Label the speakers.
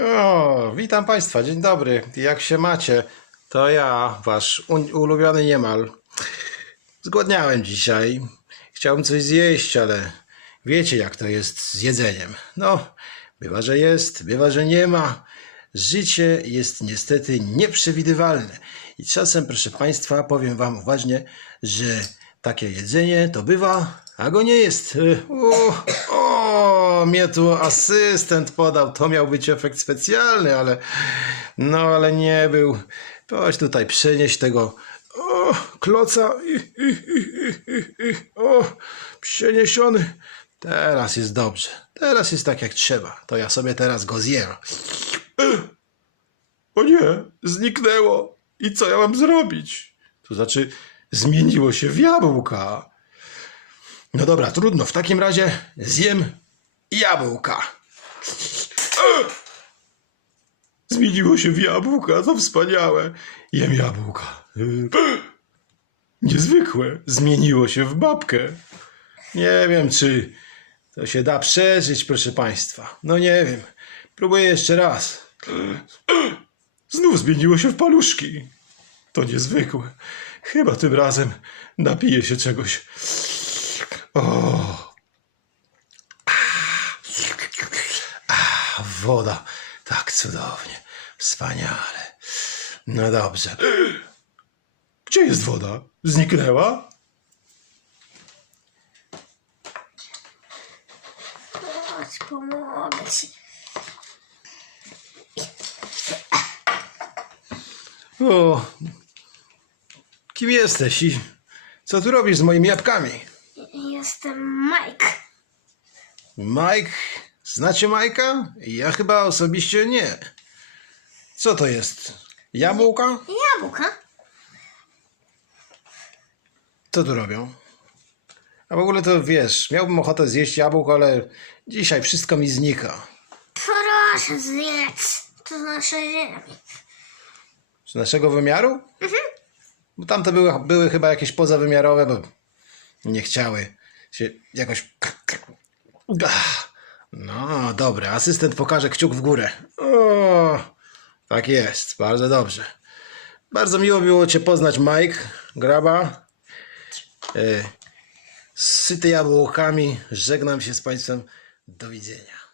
Speaker 1: O, witam Państwa, dzień dobry. Jak się macie? To ja, Wasz ulubiony niemal. Zgłodniałem dzisiaj. Chciałbym coś zjeść, ale wiecie jak to jest z jedzeniem. No, bywa, że jest, bywa, że nie ma. Życie jest niestety nieprzewidywalne. I czasem, proszę Państwa, powiem Wam uważnie, że takie jedzenie to bywa, a go nie jest. O, o, mnie tu asystent podał. To miał być efekt specjalny, ale no, ale nie był. Chodź tutaj przenieść tego o, kloca. I, i, i, i, i. O, przeniesiony. Teraz jest dobrze. Teraz jest tak jak trzeba. To ja sobie teraz go zjem. O nie, zniknęło. I co ja mam zrobić? To znaczy, zmieniło się w jabłka. No dobra, trudno. W takim razie zjem jabłka. Zmieniło się w jabłka, to wspaniałe. Jem jabłka. Niezwykłe. Zmieniło się w babkę. Nie wiem, czy to się da przeżyć, proszę Państwa. No nie wiem. Próbuję jeszcze raz. Znów zmieniło się w paluszki. To niezwykłe. Chyba tym razem napiję się czegoś. O. A, woda. Tak cudownie. Wspaniale. No dobrze. Gdzie jest woda? Zniknęła?
Speaker 2: Chodź, pomogę ci.
Speaker 1: O. Kim jesteś i co tu robisz z moimi jabłkami?
Speaker 2: Jestem Mike.
Speaker 1: Mike? Znacie Majka? Ja chyba osobiście nie. Co to jest? Jabłka?
Speaker 2: Jabłka?
Speaker 1: Co tu robią? A w ogóle to wiesz, miałbym ochotę zjeść jabłko, ale dzisiaj wszystko mi znika.
Speaker 2: Proszę zjedz. To z naszej ziemi.
Speaker 1: Z naszego wymiaru? Bo tamte były, były chyba jakieś pozawymiarowe, bo nie chciały się jakoś. Ach. No, dobra, asystent pokaże kciuk w górę. O, tak jest, bardzo dobrze. Bardzo miło było Cię poznać, Mike, graba. E, syty jabłkami, żegnam się z Państwem. Do widzenia.